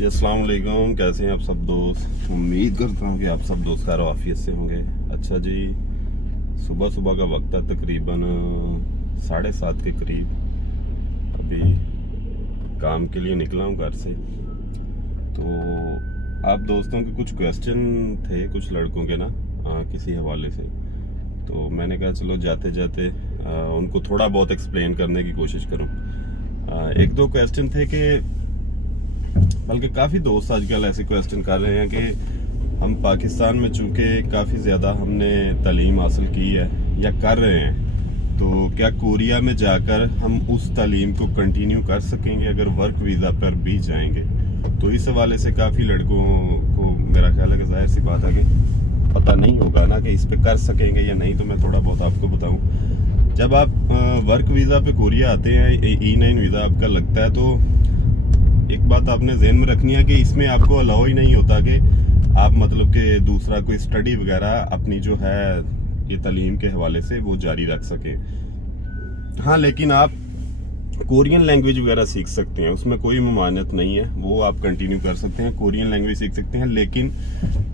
जी अस्सलाम वालेकुम, कैसे हैं आप सब दोस्त। उम्मीद करता हूँ कि आप सब दोस्त खैर आफियत से होंगे। अच्छा जी, सुबह सुबह का वक्त है, तकरीबन 7:30 के करीब। अभी काम के लिए निकला हूँ घर से। तो आप दोस्तों के कुछ क्वेश्चन थे कुछ लड़कों के ना, किसी हवाले से। तो मैंने कहा चलो जाते जाते उनको थोड़ा बहुत एक्सप्लेन करने की कोशिश करूँ। एक दो क्वेश्चन थे कि, बल्कि काफ़ी दोस्त आजकल ऐसे क्वेश्चन कर रहे हैं कि हम पाकिस्तान में चूँकि काफ़ी ज़्यादा हमने तालीम हासिल की है या कर रहे हैं, तो क्या कोरिया में जाकर हम उस तालीम को कंटिन्यू कर सकेंगे अगर वर्क वीज़ा पर भी जाएंगे। तो इस हवाले से काफ़ी लड़कों को मेरा ख्याल है कि जाहिर सी बात है कि पता नहीं होगा ना कि इस पे कर सकेंगे या नहीं। तो मैं थोड़ा बहुत आपको बताऊं, जब आप वर्क वीज़ा पे कोरिया आते हैं, E9 वीज़ा आपका लगता है, तो एक बात आपने जहन में रखनी है कि इसमें आपको अलाउ ही नहीं होता कि आप मतलब कि दूसरा कोई स्टडी वगैरह अपनी जो है ये तालीम के हवाले से वो जारी रख सकें। हाँ, लेकिन आप कोरियन लैंग्वेज वगैरह सीख सकते हैं, उसमें कोई ममानियत नहीं है, वो आप कंटिन्यू कर सकते हैं, कोरियन लैंग्वेज सीख सकते हैं। लेकिन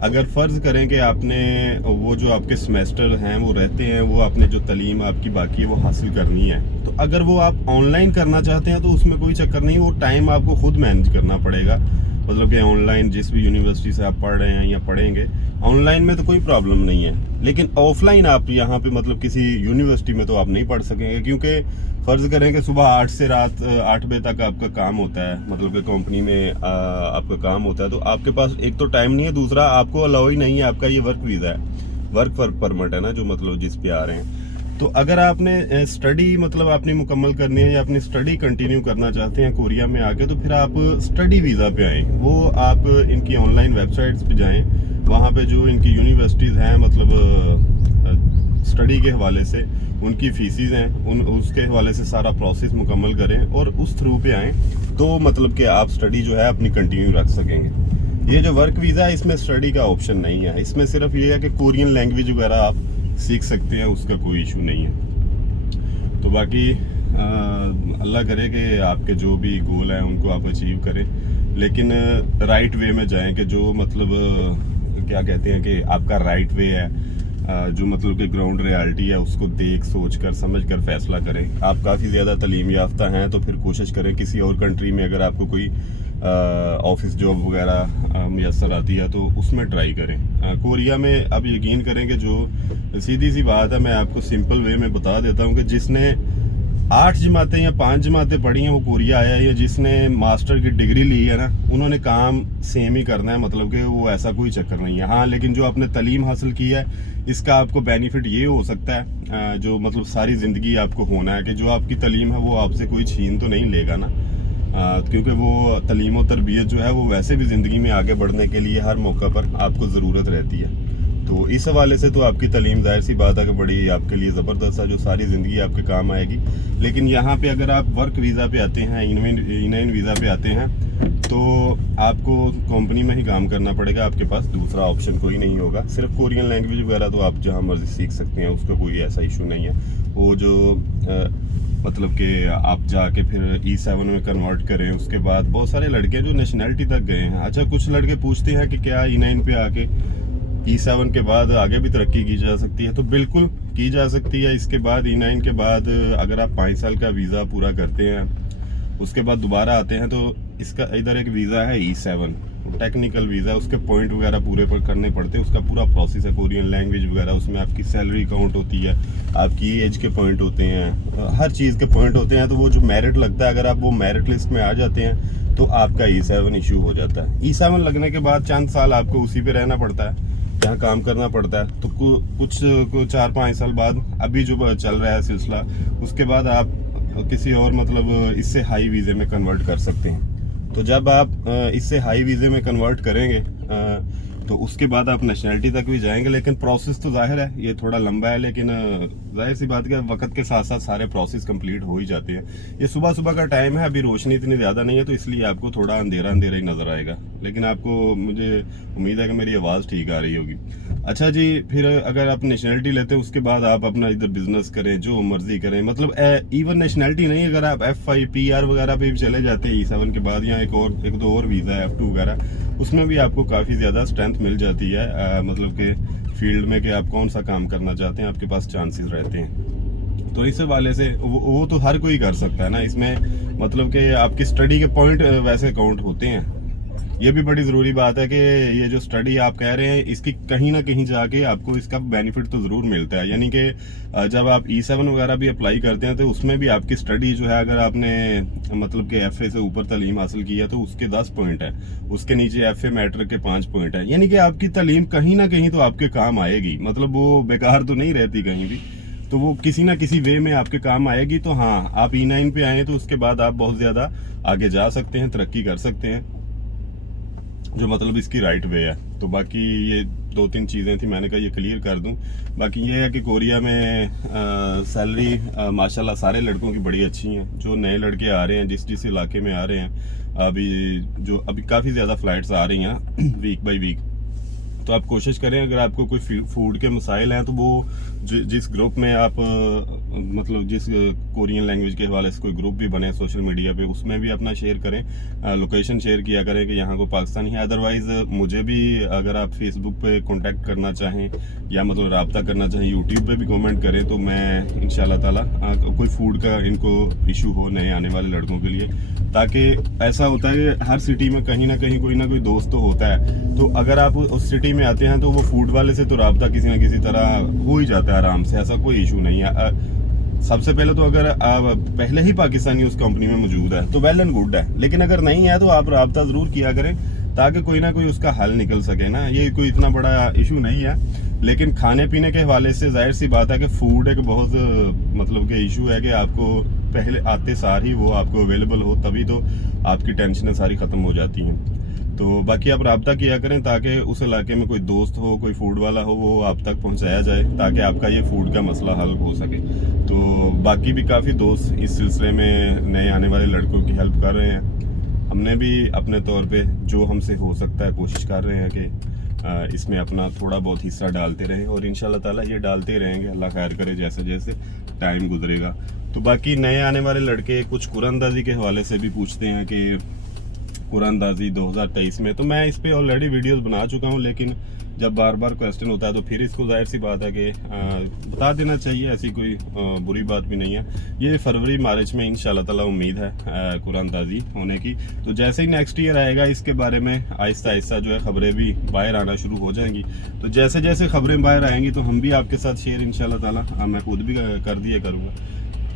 अगर फ़र्ज़ करें कि आपने वो जो आपके सेमेस्टर हैं वो रहते हैं, वो आपने जो तालीम आपकी बाकी है वो हासिल करनी है, तो अगर वो आप ऑनलाइन करना चाहते हैं तो उसमें कोई चक्कर नहीं, वो टाइम आपको खुद मैनेज करना पड़ेगा। मतलब कि ऑनलाइन जिस भी यूनिवर्सिटी से आप पढ़ रहे हैं या पढ़ेंगे, ऑनलाइन में तो कोई प्रॉब्लम नहीं है। लेकिन ऑफलाइन आप यहाँ पे मतलब किसी यूनिवर्सिटी में तो आप नहीं पढ़ सकेंगे, क्योंकि फ़र्ज़ करें कि सुबह 8 से रात 8 बजे तक आपका काम होता है, मतलब कि कंपनी में आपका काम होता है, तो आपके पास एक तो टाइम नहीं है, दूसरा आपको अलाउ ही नहीं है, आपका ये वर्क वीज़ा है, वर्क परमिट है ना, जो मतलब जिस पे आ रहे हैं। तो अगर आपने स्टडी मतलब अपनी मुकम्मल करनी है या अपनी स्टडी कंटिन्यू करना चाहते हैं कोरिया में आके, तो फिर आप स्टडी वीज़ा पे आएँ। वो आप इनकी ऑनलाइन वेबसाइट्स पे जाएं, वहाँ पे जो इनकी यूनिवर्सिटीज़ हैं, मतलब स्टडी के हवाले से उनकी फीसिस हैं, उसके हवाले से सारा प्रोसेस मुकम्मल करें और उस थ्रू पे आएँ, तो मतलब कि आप स्टडी जो है अपनी कंटिन्यू रख सकेंगे। ये जो वर्क वीज़ा है, इसमें स्टडी का ऑप्शन नहीं है, इसमें सिर्फ ये है कि कोरियन लैंग्वेज वगैरह आप सीख सकते हैं, उसका कोई इशू नहीं है। तो बाकी अल्लाह करे कि आपके जो भी गोल हैं उनको आप अचीव करें, लेकिन राइट वे में जाएं, कि जो मतलब क्या कहते हैं कि आपका राइट वे है, जो मतलब कि ग्राउंड रियलिटी है, उसको देख सोच कर समझ कर फैसला करें। आप काफ़ी ज़्यादा तालीम याफ्ता हैं तो फिर कोशिश करें किसी और कंट्री में अगर आपको कोई ऑफिस जॉब वगैरह मैसर आती है तो उसमें ट्राई करें। कोरिया में अब यकीन करें कि जो सीधी सी बात है, मैं आपको सिंपल वे में बता देता हूँ कि जिसने 8 जमातें या 5 जमातें पढ़ी हैं वो कोरिया आया है, या जिसने मास्टर की डिग्री ली है ना, उन्होंने काम सेम ही करना है, मतलब कि वो ऐसा कोई चक्कर नहीं है। हाँ, लेकिन जो आपने तालीम हासिल की है, इसका आपको बेनिफिट ये हो सकता है, जो मतलब सारी ज़िंदगी आपको होना है, कि जो आपकी तालीम है वो आपसे कोई छीन तो नहीं लेगा ना, क्योंकि वो तालीम और तरबियत जो है वो वैसे भी ज़िंदगी में आगे बढ़ने के लिए हर मौका पर आपको ज़रूरत रहती है। तो इस हवाले से तो आपकी तालीम जाहिर सी बात है कि बड़ी आपके लिए ज़बरदस्त है, जो सारी ज़िंदगी आपके काम आएगी। लेकिन यहाँ पे अगर आप वर्क वीज़ा पे आते हैं, E9 वीज़ा पे आते हैं, तो आपको कंपनी में ही काम करना पड़ेगा, आपके पास दूसरा ऑप्शन कोई नहीं होगा। सिर्फ कोरियन लैंग्वेज वगैरह तो आप जहाँ मर्जी सीख सकते हैं, उसका कोई ऐसा इशू नहीं है। वो जो मतलब कि आप जाके फिर E7 में कन्वर्ट करें, उसके बाद बहुत सारे लड़के जो नेशनैलिटी तक गए हैं। अच्छा, कुछ लड़के पूछते हैं कि क्या E9 पे आके E7 के बाद आगे भी तरक्की की जा सकती है, तो बिल्कुल की जा सकती है। इसके बाद E9 के बाद अगर आप 5 साल का वीज़ा पूरा करते हैं, उसके बाद दोबारा आते हैं, तो इसका इधर एक वीज़ा है E7, टेक्निकल वीज़ा, उसके पॉइंट वगैरह पूरे पर करने पड़ते हैं, उसका पूरा प्रोसेस है, कोरियन लैंग्वेज वगैरह, उसमें आपकी सैलरी काउंट होती है, आपकी एज के पॉइंट होते हैं, हर चीज़ के पॉइंट होते हैं। तो वो जो मेरिट लगता है, अगर आप वो मेरिट लिस्ट में आ जाते हैं तो आपका E7 इशू हो जाता है। E7 लगने के बाद चंद साल आपको उसी पे रहना पड़ता है, यहाँ काम करना पड़ता है। तो कुछ 4-5 साल बाद अभी जो चल रहा है सिलसिला, उसके बाद आप किसी और मतलब इससे हाई वीज़े में कन्वर्ट कर सकते हैं। तो जब आप इससे हाई वीज़े में कन्वर्ट करेंगे तो उसके बाद आप नेशनैलिटी तक भी जाएंगे। लेकिन प्रोसेस तो जाहिर है ये थोड़ा लंबा है, लेकिन जाहिर सी बात है वक्त के साथ साथ सारे प्रोसेस कंप्लीट हो ही जाते हैं। ये सुबह सुबह का टाइम है, अभी रोशनी इतनी ज़्यादा नहीं है, तो इसलिए आपको थोड़ा अंधेरा अंधेरा ही नज़र आएगा, लेकिन आपको मुझे उम्मीद है कि मेरी आवाज़ ठीक आ रही होगी। अच्छा जी, फिर अगर आप नेशनलिटी लेते हैं उसके बाद आप अपना इधर बिजनेस करें, जो मर्जी करें, मतलब इवन नेशनलिटी नहीं, अगर आप F5 PR वगैरह पे भी चले जाते हैं E7 के बाद, या एक दो और वीज़ा है F2 वगैरह, उसमें भी आपको काफ़ी ज़्यादा स्ट्रेंथ मिल जाती है, मतलब कि फील्ड में कि आप कौन सा काम करना चाहते हैं, आपके पास चांसेस रहते हैं। तो इस वाले से वो तो हर कोई कर सकता है ना इसमें, मतलब कि आपकी स्टडी के पॉइंट वैसे काउंट होते हैं। ये भी बड़ी ज़रूरी बात है कि ये जो स्टडी आप कह रहे हैं, इसकी कहीं ना कहीं जाके आपको इसका बेनिफिट तो ज़रूर मिलता है। यानी कि जब आप E7 वगैरह भी अप्लाई करते हैं तो उसमें भी आपकी स्टडी जो है, अगर आपने मतलब कि FA से ऊपर तालीम हासिल की है तो उसके 10 पॉइंट है, उसके नीचे FA मैट्रिक के 5 पॉइंट है। यानी कि आपकी तालीम कहीं ना कहीं तो आपके काम आएगी, मतलब वो बेकार तो नहीं रहती कहीं भी, तो वो किसी ना किसी वे में आपके काम आएगी। तो हाँ, आप E9 पे आए तो उसके बाद आप बहुत ज़्यादा आगे जा सकते हैं, तरक्की कर सकते हैं, जो मतलब इसकी राइट वे है। तो बाकी ये 2-3 चीज़ें थी, मैंने कहा ये क्लियर कर दूं। बाकी ये है कि कोरिया में सैलरी माशाल्लाह सारे लड़कों की बड़ी अच्छी हैं। जो नए लड़के आ रहे हैं, जिस इलाके में आ रहे हैं, अभी काफ़ी ज़्यादा फ्लाइट्स आ रही हैं वीक बाई वीक, तो आप कोशिश करें, अगर आपको कोई फूड के मसाइल हैं तो वो जिस ग्रुप में आप मतलब जिस कोरियन लैंग्वेज के हवाले से कोई ग्रुप भी बने सोशल मीडिया पे, उसमें भी अपना शेयर करें, लोकेशन शेयर किया करें कि यहाँ को पाकिस्तानी है। अदरवाइज़ मुझे भी अगर आप फेसबुक पे कांटेक्ट करना चाहें या मतलब रब्ता करना चाहें, यूट्यूब पे भी कमेंट करें, तो मैं इंशाल्लाह ताला कोई फूड का इनको इशू हो नए आने वाले लड़कों के लिए, ताकि ऐसा होता है कि हर सिटी में कहीं ना कहीं कोई ना कोई दोस्त तो होता है। तो अगर आप उस सिटी में आते हैं तो वो फूड वाले से तो रब्ता किसी ना किसी तरह हो ही जाता है आराम से, ऐसा कोई इशू नहीं है। सबसे पहले तो अगर आप पहले ही पाकिस्तानी उस कंपनी में मौजूद है तो वेल एंड गुड है, लेकिन अगर नहीं है तो आप रब्ता ज़रूर किया करें, ताकि कोई ना कोई उसका हल निकल सके ना। ये कोई इतना बड़ा इशू नहीं है, लेकिन खाने पीने के हवाले से जाहिर सी बात है कि फूड एक बहुत मतलब कि इशू है कि आपको पहले आते सार ही वो आपको अवेलेबल हो, तभी तो आपकी टेंशनें सारी ख़त्म हो जाती हैं। तो बाकी आप रब्ता किया करें ताकि उस इलाके में कोई दोस्त हो, कोई फूड वाला हो, वो आप तक पहुंचाया जाए, ताकि आपका ये फूड का मसला हल हो सके। तो बाकी भी काफ़ी दोस्त इस सिलसिले में नए आने वाले लड़कों की हेल्प कर रहे हैं। हमने भी अपने तौर पे जो हमसे हो सकता है कोशिश कर रहे हैं कि इसमें अपना थोड़ा बहुत हिस्सा डालते रहें, और इंशाल्लाह ताला ये डालते रहेंगे, अल्लाह खैर करे जैसे जैसे टाइम गुजरेगा। तो बाकी नए आने वाले लड़के कुछ कुरानंदाजी के हवाले से भी पूछते हैं कि कुरानंदाजी 2023 में, तो मैं इस पे ऑलरेडी वीडियोस बना चुका हूँ, लेकिन जब बार बार क्वेश्चन होता है तो फिर इसको जाहिर सी बात है कि बता देना चाहिए, ऐसी कोई बुरी बात भी नहीं है। ये फरवरी मार्च में इंशाल्लाह ताला उम्मीद है कुरानंदाजी होने की। तो जैसे ही नेक्स्ट ईयर आएगा इसके बारे में आहिस्ता आहिस्ता जो है खबरें भी बाहर आना शुरू हो जाएंगी। तो जैसे जैसे खबरें बाहर आएंगी तो हम भी आपके साथ शेयर इंशाल्लाह ताला मैं खुद भी कर दिया करूँगा।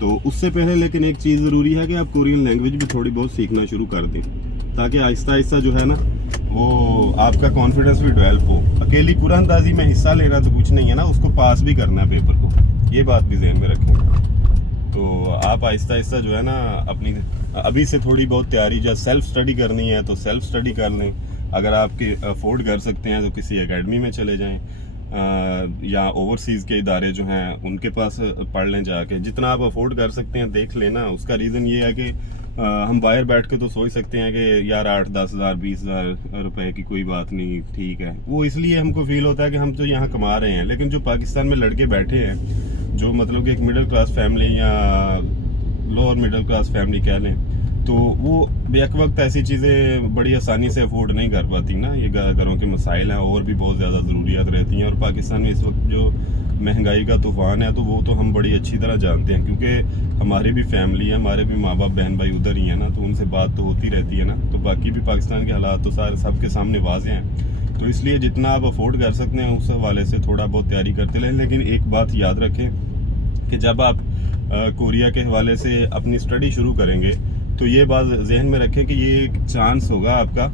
तो उससे पहले लेकिन एक चीज़ ज़रूरी है कि आप कोरियन लैंग्वेज भी थोड़ी बहुत सीखना शुरू कर दें, ताकि आहिस्ता आहिस्ता जो है ना वो आपका कॉन्फिडेंस भी डेवलप हो। अकेली कुरानंदाजी में हिस्सा लेना तो कुछ नहीं है ना, उसको पास भी करना है पेपर को, ये बात भी ज़हन में रखें। तो आप आहिस्ता आहिस्ता जो है ना अपनी अभी से थोड़ी बहुत तैयारी, जब सेल्फ स्टडी करनी है तो सेल्फ स्टडी कर लें, अगर आपके अफोर्ड कर सकते हैं तो किसी एकेडमी में चले जाएं, या ओवरसीज़ के इदारे जो हैं उनके पास पढ़ लें जाके, जितना आप अफोर्ड कर सकते हैं देख लेना। उसका रीज़न ये है कि हम बाहर बैठ के तो सोच सकते हैं कि यार 8-10 हज़ार 20 हज़ार रुपए की कोई बात नहीं, ठीक है, वो इसलिए हमको फील होता है कि हम तो यहाँ कमा रहे हैं। लेकिन जो पाकिस्तान में लड़के बैठे हैं, जो मतलब कि एक मिडिल क्लास फैमिली या लोअर मिडिल क्लास फैमिली कह लें, तो वो एक वक्त ऐसी चीज़ें बड़ी आसानी से अफोर्ड नहीं कर पाती ना। ये घरों के मसाइल हैं और भी बहुत ज़्यादा ज़रूरियात रहती हैं, और पाकिस्तान में इस वक्त जो महंगाई का तूफ़ान है तो वो तो हम बड़ी अच्छी तरह जानते हैं, क्योंकि हमारी भी फैमिली है, हमारे भी माँ बाप बहन भाई उधर ही हैं ना, तो उनसे बात तो होती रहती है ना। तो बाकी भी पाकिस्तान के हालात तो सारे सबके सामने वाज़ेह हैं। तो इसलिए जितना आप अफोर्ड कर सकते हैं उस हवाले से थोड़ा बहुत तैयारी करते रहें। लेकिन एक बात याद रखें कि जब आप कोरिया के हवाले से अपनी स्टडी शुरू करेंगे तो ये बात जहन में रखें कि ये एक चांस होगा आपका,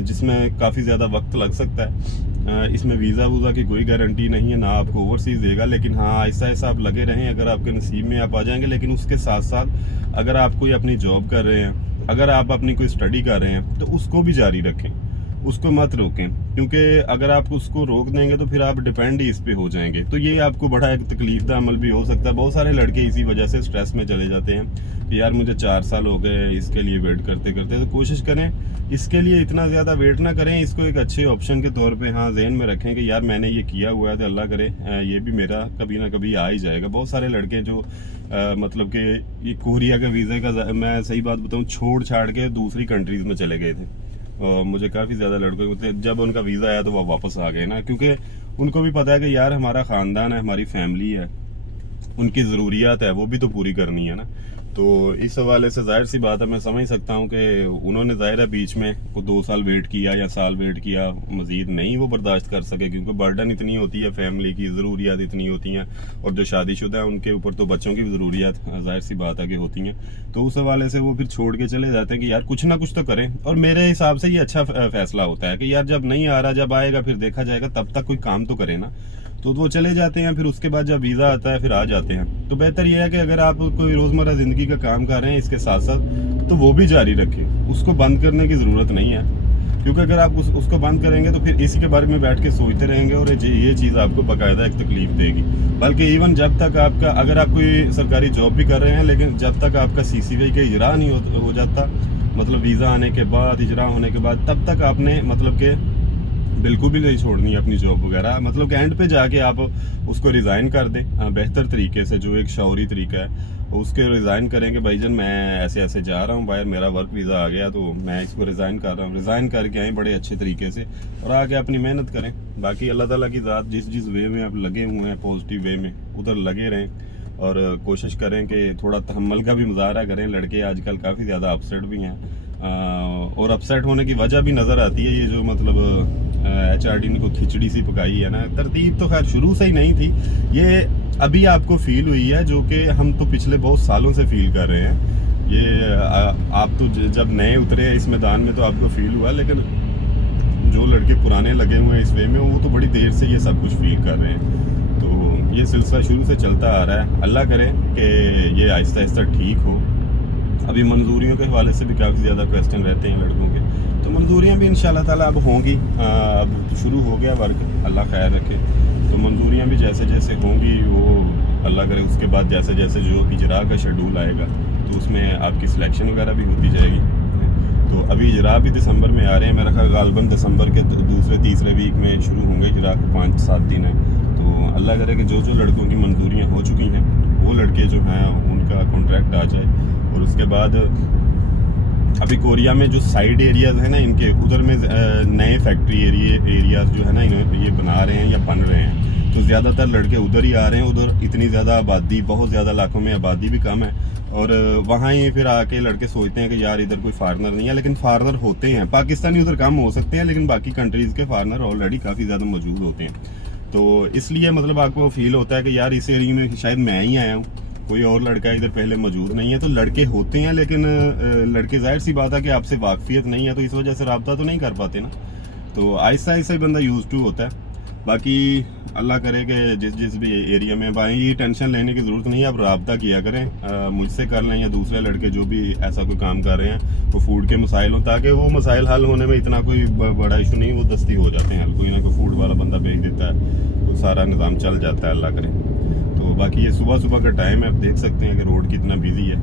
जिसमें काफ़ी ज़्यादा वक्त लग सकता है। इसमें वीज़ा वूज़ा की कोई गारंटी नहीं है, ना आपको ओवरसीज़ देगा, लेकिन हाँ आहिस्ता आहिस्ता आप लगे रहें, अगर आपके नसीब में आप आ जाएंगे। लेकिन उसके साथ साथ अगर आप कोई अपनी जॉब कर रहे हैं, अगर आप अपनी कोई स्टडी कर रहे हैं, तो उसको भी जारी रखें, उसको मत रोकें, क्योंकि अगर आप उसको रोक देंगे तो फिर आप डिपेंड ही इस पे हो जाएंगे। तो ये आपको बड़ा एक तकलीफ दा अमल भी हो सकता है। बहुत सारे लड़के इसी वजह से स्ट्रेस में चले जाते हैं कि यार मुझे 4 साल हो गए इसके लिए वेट करते करते, तो कोशिश करें इसके लिए इतना ज़्यादा वेट ना करें, इसको एक अच्छे ऑप्शन के तौर पे हाँ जहन में रखें कि यार मैंने ये किया हुआ है तो अल्लाह करे ये भी मेरा कभी ना कभी आ ही जाएगा। बहुत सारे लड़के जो मतलब कि ये कोरिया का वीज़ा का, मैं सही बात बताऊँ, छोड़ छाड़ के दूसरी कंट्रीज़ में चले गए थे। और मुझे काफ़ी ज़्यादा लड़के होते, जब उनका वीज़ा आया तो वो वापस आ गए ना, क्योंकि उनको भी पता है कि यार हमारा ख़ानदान है, हमारी फैमिली है, उनकी ज़रूरियात है वो भी तो पूरी करनी है ना। तो इस हवाले से जाहिर सी बात है, मैं समझ सकता हूँ कि उन्होंने ज़ाहिर है बीच में को 2 साल वेट किया या साल वेट किया, मज़ीद नहीं वो बर्दाश्त कर सके, क्योंकि बर्डन इतनी होती है, फैमिली की ज़रूरियात इतनी होती हैं, और जो शादीशुदा है उनके ऊपर तो बच्चों की भी ज़रूरियात जाहिर सी बात है कि होती हैं। तो उस हवाले से वो फिर छोड़ के चले जाते हैं कि यार कुछ ना कुछ तो करें। और मेरे हिसाब से ये अच्छा फैसला होता है कि यार जब नहीं आ रहा, जब आएगा फिर देखा जाएगा, तब तक कोई काम तो करे ना। तो वो चले जाते हैं, फिर उसके बाद जब वीज़ा आता है फिर आ जाते हैं। तो बेहतर यह है कि अगर आप कोई रोज़मर्रा ज़िंदगी का काम कर रहे हैं इसके साथ साथ, तो वो भी जारी रखें, उसको बंद करने की ज़रूरत नहीं है। क्योंकि अगर आप उसको बंद करेंगे तो फिर इसी के बारे में बैठ के सोचते रहेंगे और ये चीज़ आपको बाकायदा एक तकलीफ देगी। बल्कि इवन जब तक आपका, अगर आप कोई सरकारी जॉब भी कर रहे हैं, लेकिन जब तक आपका CCI का इजरा नहीं हो जाता, मतलब वीज़ा आने के बाद, इजरा होने के बाद, तब तक आपने मतलब कि बिल्कुल भी नहीं छोड़नी है अपनी जॉब वगैरह। मतलब कि एंड पे जाके आप उसको रिज़ाइन कर दें बेहतर तरीके से, जो एक शौरी तरीका है उसके रिज़ाइन करेंगे, भाईजान मैं ऐसे ऐसे जा रहा हूँ बाहर, मेरा वर्क वीज़ा आ गया तो मैं इसको रिज़ाइन कर रहा हूँ, रिज़ाइन करके आए बड़े अच्छे तरीके से और आके अपनी मेहनत करें। बाकी अल्लाह ताला की ज़ात, जिस जिस वे में आप लगे हुए हैं पॉजिटिव वे में, उधर लगे रहें और कोशिश करें कि थोड़ा तहम्मुल का भी मुजाहरा करें। लड़के आजकल काफ़ी ज़्यादा अपसेट भी हैं और अपसेट होने की वजह भी नज़र आती है, ये जो मतलब HRD ने को खिचड़ी सी पकाई है ना, तरतीब तो खैर शुरू से ही नहीं थी, ये अभी आपको फील हुई है, जो कि हम तो पिछले बहुत सालों से फील कर रहे हैं। ये आप तो जब नए उतरे हैं इस मैदान में तो आपको फील हुआ, लेकिन जो लड़के पुराने लगे हुए हैं इस वे में, वो तो बड़ी देर से ये सब कुछ फील कर रहे हैं। तो ये सिलसिला शुरू से चलता आ रहा है, अल्लाह करे कि ये आहिस्ता आहिस्ता ठीक हो। अभी मंजूरियों के हवाले से भी काफ़ी ज़्यादा क्वेश्चन रहते हैं लड़कों के, तो मंजूरियाँ भी इंशाल्लाह ताला अब होंगी। अब तो शुरू हो गया वर्क, अल्लाह खैर रखे। तो मंजूरियाँ भी जैसे जैसे होंगी वो अल्लाह करे, उसके बाद जैसे जैसे जो इजरा का शेड्यूल आएगा तो उसमें आपकी सिलेक्शन वगैरह भी होती जाएगी। तो अभी इजरा भी दिसंबर में आ रहे हैं, मेरा ख्याल गालबन दिसंबर के दूसरे तीसरे वीक में शुरू होंगे इजरा के 5-7 दिन है। तो अल्लाह करे कि जो जो लड़कों की मंजूरियाँ हो चुकी हैं वो लड़के जो हैं उनका कॉन्ट्रैक्ट आ जाए। और उसके बाद अभी कोरिया में जो साइड एरियाज हैं ना इनके, उधर में नए फैक्ट्री एरियाज जो है ना ये बना रहे हैं या बन रहे हैं, तो ज़्यादातर लड़के उधर ही आ रहे हैं। उधर इतनी ज़्यादा आबादी, बहुत ज़्यादा इलाकों में आबादी भी कम है, और वहाँ ही फिर आके लड़के सोचते हैं कि यार इधर कोई फार्नर नहीं है, लेकिन फार्नर होते हैं। पाकिस्तानी उधर कम हो सकते हैं, लेकिन बाकी कंट्रीज़ के फार्नर ऑलरेडी काफ़ी ज़्यादा मौजूद होते हैं। तो इसलिए मतलब आपको फील होता है कि यार इस एरिया में शायद मैं ही आया हूँ, कोई और लड़का इधर पहले मौजूद नहीं है। तो लड़के होते हैं, लेकिन लड़के जाहिर सी बात है कि आपसे वाकफियत नहीं है, तो इस वजह से रब्ता तो नहीं कर पाते ना। तो आहिस्ता आहिस्ता ही बंदा यूज टू होता है। बाकी अल्लाह करे कि जिस जिस भी एरिया में, भाई ये टेंशन लेने की ज़रूरत नहीं है, आप रब्ता किया करें, मुझसे कर लें या दूसरे लड़के जो भी ऐसा कोई काम कर रहे हैं, वो फूड के मसाइल हों, ताकि वो मसाइल हल होने में इतना कोई बड़ा इशू नहीं, वो दस्ती हो जाते हैं हल, कोई ना कोई फूड वाला बंदा भेज देता है, तो सारा निज़ाम चल जाता है, अल्लाह करे। तो बाकी ये सुबह सुबह का टाइम है, आप देख सकते हैं कि रोड कितना बिजी है।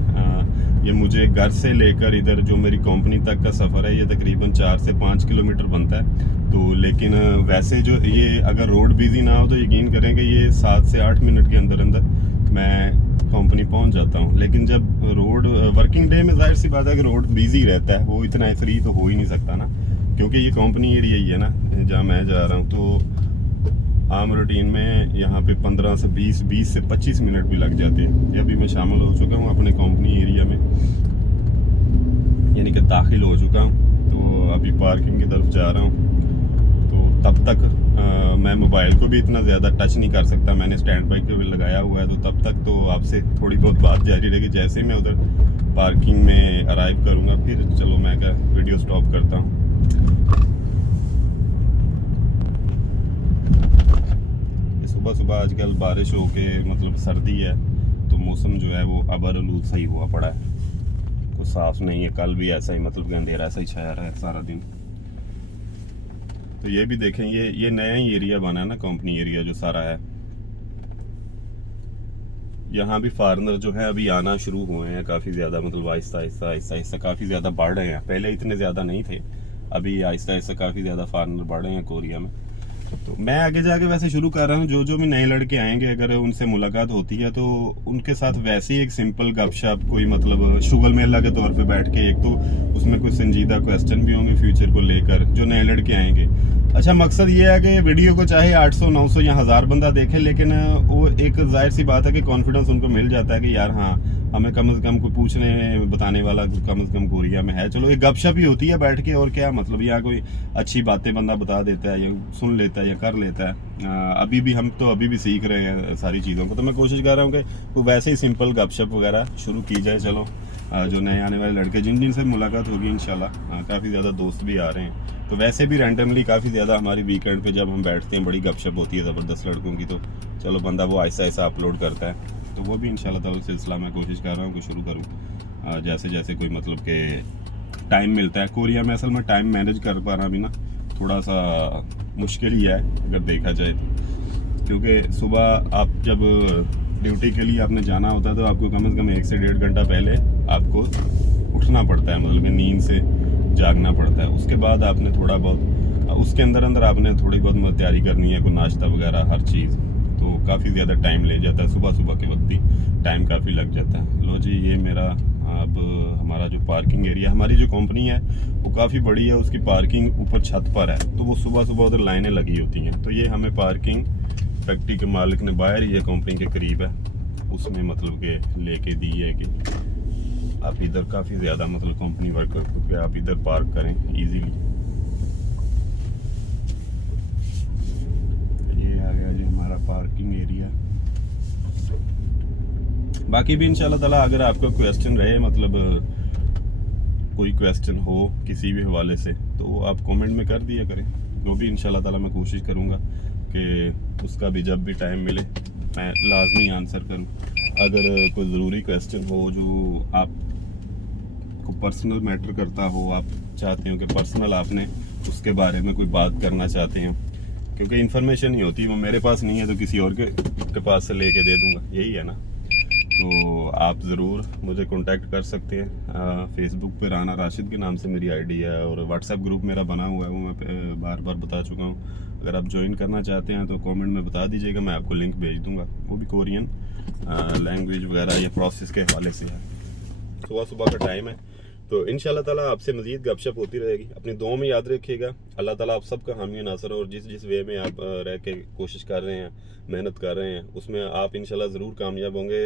ये मुझे घर से लेकर इधर जो मेरी कंपनी तक का सफ़र है ये तकरीबन 4 से 5 किलोमीटर बनता है। तो लेकिन वैसे जो ये अगर रोड बिजी ना हो तो यकीन करें कि ये 7 से 8 मिनट के अंदर अंदर मैं कंपनी पहुंच जाता हूं। लेकिन जब रोड वर्किंग डे में जाहिर सी बात है कि रोड बिजी रहता है, वो इतना फ्री तो हो ही नहीं सकता ना, क्योंकि ये कंपनी एरिया ही है ना जहाँ मैं जा रहा हूँ। तो आम रूटीन में यहाँ पे 15 से 20 से 25 मिनट भी लग जाते हैं। ये अभी मैं शामिल हो चुका हूँ अपने कंपनी एरिया में, यानी कि दाखिल हो चुका हूँ। तो अभी पार्किंग की तरफ जा रहा हूँ, तो तब तक मैं मोबाइल को भी इतना ज़्यादा टच नहीं कर सकता, मैंने स्टैंड बाई पे भी लगाया हुआ है। तो तब तक तो आपसे थोड़ी बहुत बात जारी रहेगी। जैसे मैं उधर पार्किंग में अराइव करूँगा फिर चलो मैं क्या वीडियो स्टॉप करता हूँ। सुबह सुबह आजकल बारिश हो के मतलब सर्दी है, तो मौसम जो है वो अबरआलूद सही हुआ पड़ा है, कुछ साफ नहीं है। कल भी ऐसा ही मतलब अंधेरा ऐसा ही छाया रहा है सारा दिन। तो ये भी देखें, ये नया ही एरिया बना है ना कंपनी एरिया जो सारा है। यहाँ भी फॉरेनर जो है अभी आना शुरू हुए हैं काफ़ी ज़्यादा, मतलब आहिस्ता आहिस्ता आहिस्ता आहिस्ता काफ़ी ज़्यादा बढ़ रहे हैं। पहले इतने ज़्यादा नहीं थे, अभी आहिस्ता आहिस्ता काफ़ी ज़्यादा फॉरेनर बढ़ रहे हैं कोरिया में। तो मैं आगे जाके वैसे शुरू कर रहा हूँ, जो जो भी नए लड़के आएंगे अगर उनसे मुलाकात होती है तो उनके साथ वैसे ही एक सिंपल गपशप, कोई मतलब शुगल मेला के तौर पे बैठ के, एक तो उसमें कुछ संजीदा क्वेश्चन भी होंगे फ्यूचर को लेकर जो नए लड़के आएंगे। अच्छा, मकसद ये है कि वीडियो को चाहे 800 900 या 1000 बंदा देखे, लेकिन वो एक जाहिर सी बात है कि कॉन्फिडेंस उनको मिल जाता है कि यार हाँ, हमें कम से कम कोई पूछने बताने वाला कम से कम कोरिया में है। चलो एक गपशप ही होती है बैठ के, और क्या मतलब, यहाँ कोई अच्छी बातें बंदा बता देता है या सुन लेता है या कर लेता है। अभी भी हम तो अभी भी सीख रहे हैं सारी चीज़ों को, तो मैं कोशिश कर रहा हूँ कि वो वैसे ही सिंपल गपशप वगैरह शुरू की जाए। चलो जो नए आने वाले लड़के जिन जिन से मुलाकात होगी इंशाल्लाह, काफ़ी ज़्यादा दोस्त भी आ रहे हैं, तो वैसे भी रैंडमली काफ़ी ज़्यादा हमारी वीकेंड पे जब हम बैठते हैं बड़ी गपशप होती है ज़बरदस्त लड़कों की, तो चलो बंदा वो ऐसा ऐसा अपलोड करता है, तो वो भी इंशाल्लाह ताला सिलसिला मैं कोशिश कर रहा हूँ कि शुरू करूँ जैसे जैसे कोई मतलब के टाइम मिलता है। कोरिया में असल में टाइम मैनेज कर पाना भी ना थोड़ा सा मुश्किल ही है अगर देखा जाए तो, क्योंकि सुबह आप जब ड्यूटी के लिए आपने जाना होता है तो आपको कम से कम 1 से 1.5 घंटा पहले आपको उठना पड़ता है, मतलब कि नींद से जागना पड़ता है। उसके बाद आपने थोड़ा बहुत उसके अंदर अंदर आपने थोड़ी बहुत तैयारी करनी है, कोई नाश्ता वगैरह हर चीज़, तो काफ़ी ज़्यादा टाइम ले जाता है। सुबह सुबह के वक्त ही टाइम काफ़ी लग जाता है। लो जी, ये मेरा अब हमारा जो पार्किंग एरिया, हमारी जो कंपनी है वो काफ़ी बड़ी है, उसकी पार्किंग ऊपर छत पर है, तो वो सुबह सुबह उधर लाइनें लगी होती हैं। तो ये हमें पार्किंग फैक्ट्री के मालिक ने बाहर ही, ये कंपनी के करीब है, उसमें मतलब के लेके दी है कि आप इधर काफ़ी ज़्यादा मतलब कंपनी वर्कर को आप इधर पार्क करें इजीली। ये आ गया जी हमारा पार्किंग एरिया। बाकी भी इंशाल्लाह ताला अगर आपका क्वेश्चन रहे, मतलब कोई क्वेश्चन हो किसी भी हवाले से, तो आप कमेंट में कर दिया करें, वो भी इंशाल्लाह ताला मैं कोशिश करूँगा कि उसका भी जब भी टाइम मिले मैं लाजमी आंसर करूँ। अगर कोई ज़रूरी क्वेश्चन हो जो आप को पर्सनल मैटर करता हो, आप चाहते हो कि पर्सनल आपने उसके बारे में कोई बात करना चाहते हैं, क्योंकि इन्फॉर्मेशन नहीं होती, वो मेरे पास नहीं है तो किसी और के पास से लेके दे दूँगा, यही है ना। तो आप ज़रूर मुझे कांटेक्ट कर सकते हैं। फेसबुक पे राना राशिद के नाम से मेरी आईडी है, और व्हाट्सएप ग्रुप मेरा बना हुआ है, वो मैं बार बार बता चुका हूँ। अगर आप ज्वाइन करना चाहते हैं तो कमेंट में बता दीजिएगा, मैं आपको लिंक भेज दूँगा। वो भी कोरियन लैंग्वेज वगैरह या प्रोसेस के हवाले से है। सुबह सुबह का टाइम है, तो इंशाल्लाह ताला आपसे मज़ीद गपशप होती रहेगी। अपनी दुआ में याद रखिएगा, अल्लाह ताला आप सबका हामी नासर हो, और जिस जिस वे में आप रह के कोशिश कर रहे हैं, मेहनत कर रहे हैं, उसमें आप इंशाल्लाह ज़रूर कामयाब होंगे।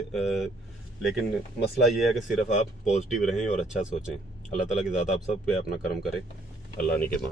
लेकिन मसला ये है कि सिर्फ आप पॉजिटिव रहें और अच्छा सोचें। अल्लाह ताला की ज़ात आप सब पे अपना करम करे। अल्लाह ने के मान।